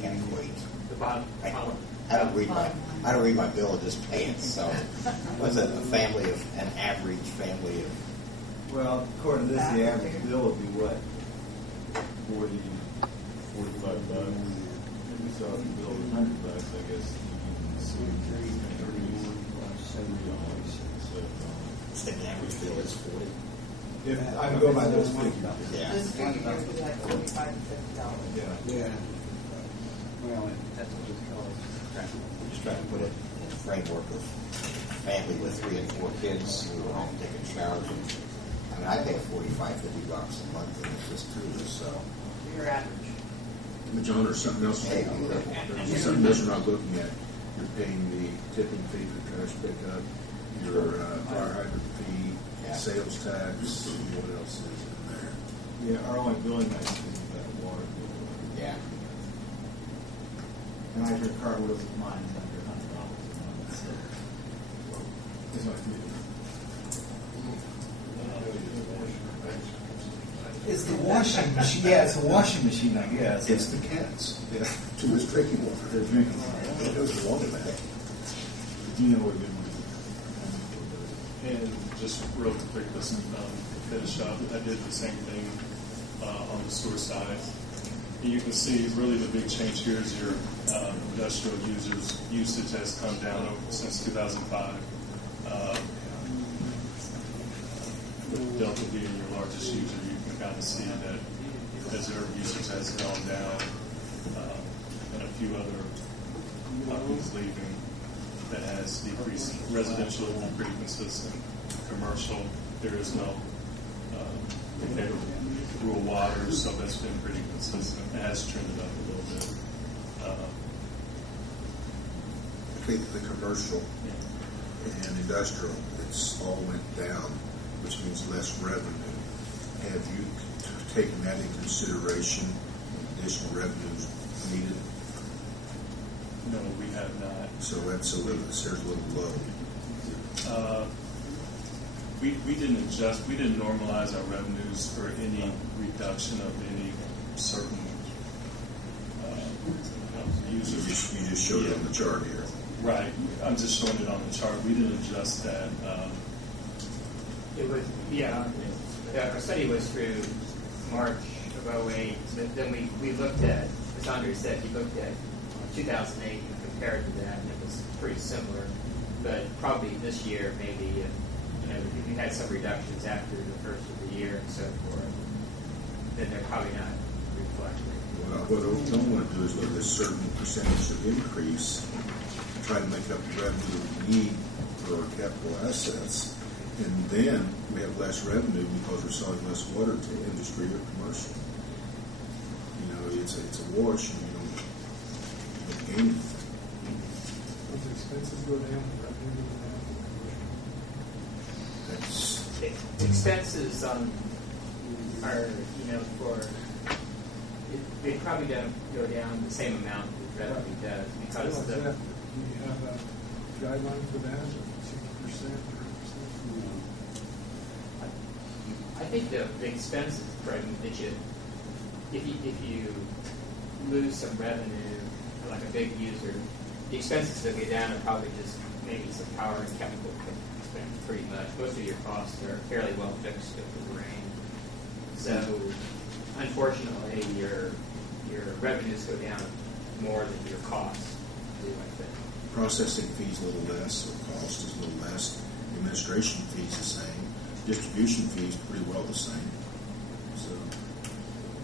can't equate. The bottom. I don't read my bill and just pay it. So, was it an average family of? Well, according to this, the average bill would be what? 40, 45 bucks. Maybe so if the bill was $100, I guess you can see The average bill is 40. If I can go by those figures. Yeah. This figure here was like $45 to $50. Yeah. Well, that's what it's called. We're just trying to put it in the framework of family with 3 and 4 kids who are all taking showers. I mean, I pay $45, $50 a month, and it's just true. So, Your average. John, there's something else. Hey, There's something else you're not looking at. You're paying the tipping fee for trash pickup, your fire hydrant fee, sales tax. What else is in there? Yeah, our only billing night is that water bill. yeah. And I hear car wheels of mine is under $100 a month. So it's like it's the washing machine. Yeah, it's a washing machine, I guess. It's the cats. Yeah. Too much drinking water. They're drinking. It goes along with that. You know what we're doing. And just real quick, to finish up, I did the same thing on the sewer side. And you can see really the big change here is your industrial usage has come down since 2005. With Delta being your largest user, you can kind of see that as their usage has gone down, and a few other companies leaving, that has decreased. Residential is pretty consistent. Commercial, there is no rural water, so that's been pretty consistent. It has trended up a little bit. Between the commercial and industrial, it's all went down, which means less revenue. Have you taken that into consideration? Additional revenues needed? No, we have not. So that's a little low. We didn't adjust. We didn't normalize our revenues for any reduction of any certain users. You just showed it on the chart here. Right. I'm just showing it on the chart. We didn't adjust that. It was, our study was through March of 08. Then we looked at, as Andre said, he looked at 2008 and compared to that, and it was pretty similar. But probably this year, maybe, if you had some reductions after the first of the year and so forth, then they're probably not reflected. Well, what I don't want to do is look at a certain percentage of increase, try to make up the revenue we need for our capital assets, and then we have less revenue because we're selling less water to industry or commercial. It's a wash, and you don't gain anything. If the expenses go down, the revenue goes down. Expenses are, they probably don't go down the same amount that revenue does because Do you have a guideline for that, 60%, 30%? I think the expenses, right, that if you lose some revenue, like a big user, the expenses that go down are probably just maybe some power and chemical spend pretty much. Most of your costs are fairly well fixed with the rain. So unfortunately your revenues go down more than your costs do, I think. Processing fees a little less, or cost is a little less. Administration fees the same. Distribution fees pretty well the same. So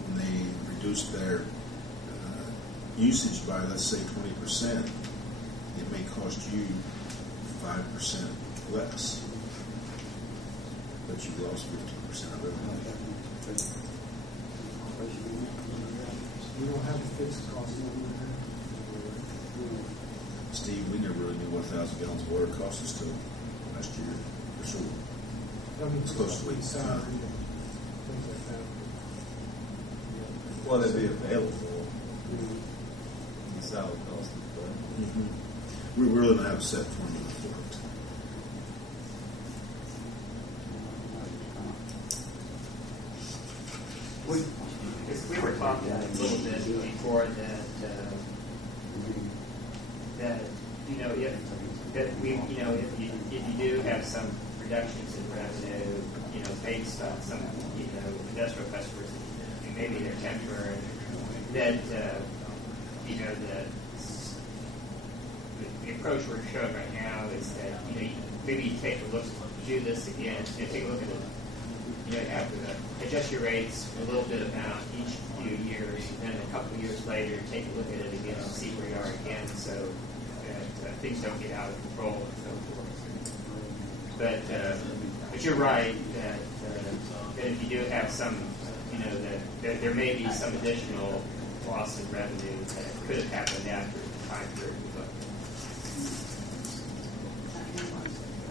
when they reduce their usage by, let's say, 20%, it may cost you 5% less, but you've lost 15% of revenue. We don't have a fixed cost over there. Steve, we never really knew what 1,000 gallons of water cost us till last year, for sure. I mean, It's close to what it's salary done. and things like that. Well, they'd be available. The salary cost is better. We really don't have a set formula for it. We were talking a little bit before before that if you do have some reductions in revenue, based on some industrial customers, maybe they're temporary, that the approach we're showing right now is that maybe you take a look, do this again, take a look at it. Have to adjust your rates a little bit amount each few years, and then a couple of years later, take a look at it again and see where you are again, so that things don't get out of control and so forth. But you're right that if you do have some, that there may be some additional loss of revenue that could have happened after the time period we looked at.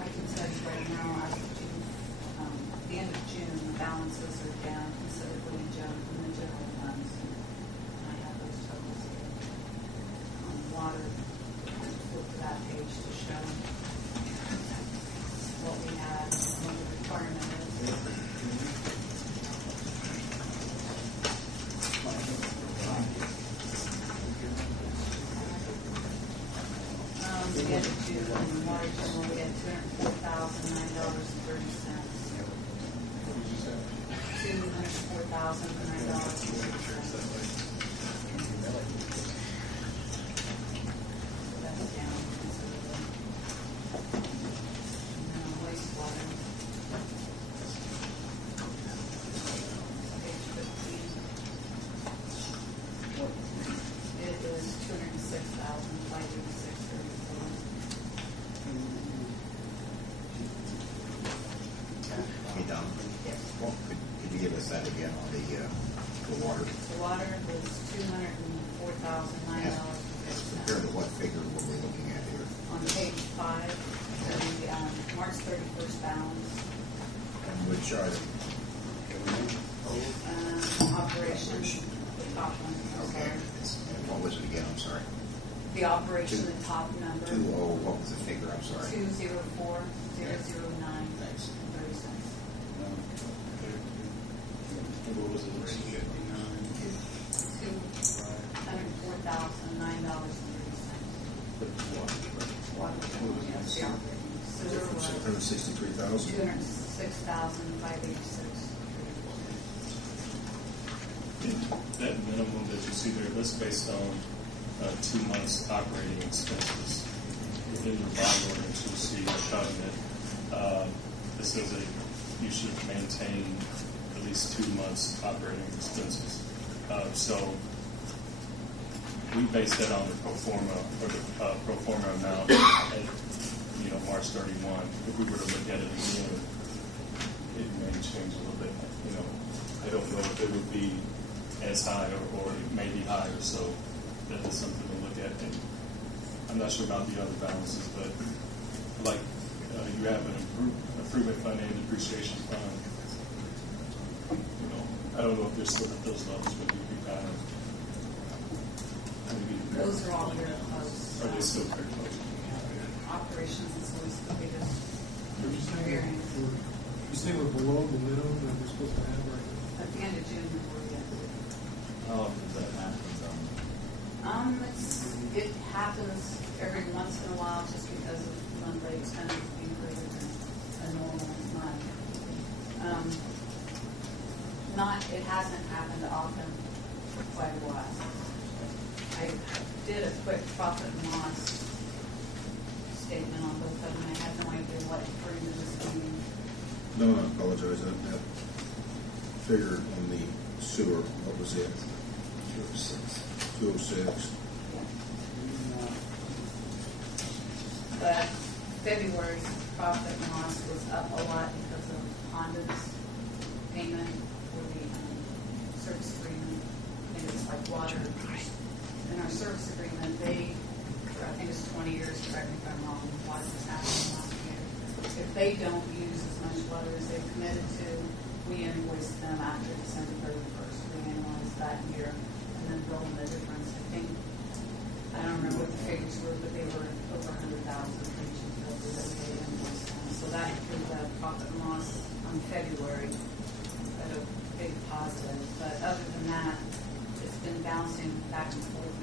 I can tell you right now, as of June, the end of June, the balances are down considerably in the general funds. And I have those totals here. Water, look to that page to show what we had, what the requirement is. The end of June, in water general, we had $204,009.30. $204,009.30. That's down considerably. And then wastewater. Page 15. It is $206,586.34. Hey, Don. Yes. Well, could you give us that again on the water? The water was $204,009. Compared to what figure were we looking at here? On page 5, the March 31st balance, And which are they? operation, the top one, I'm Okay. sorry. And what was it again? I'm sorry. The operation, the top number, 20, what was the figure? I'm sorry. 204,009. Thanks. 30 cents. What was it? $204,009.30. Water, yes, the operating. Sewer was $163,000. $206,586. That minimum that you see there, that's based on 2 months operating expenses. In your bond ordinance, you'll see a covenant. It says that you should maintain at least 2 months operating expenses. So we base that on the pro forma or the pro forma amount at March 31. If we were to look at it again, it may change a little bit. I don't know if it would be as high or it may be higher. So that is something to look at. And I'm not sure about the other balances, but like you have an improvement fund and depreciation fund. I don't know if they're still at those levels, but you can kind of. Those are all very close. Are they still very close? Operations is always the biggest variance. You say we're below the minimum that we're supposed to have right now? At the end of June, we're at. How often does that happen? It happens every once in a while just because of monthly expenses being greater than a normal month. It hasn't happened often for quite a while. I did a quick profit and loss statement on both of them. I had no idea what to bring to this meeting. No, I apologize. That figure on the sewer, what was it? 206. But February's profit and loss was up a lot because of Honda's payment for the service agreement. I think it's like water. In our service agreement, I think it's 20 years, correct me if I'm wrong, why this happened last year. If they don't use as much water as they've committed to, we invoice them after December 31st. We analyze that year and then bill them the difference. I don't remember what the figures were, but they were over 100,000 for each of those that they invoiced them. So that includes the profit and loss on February at a big positive. But other than that, it's been bouncing back and forty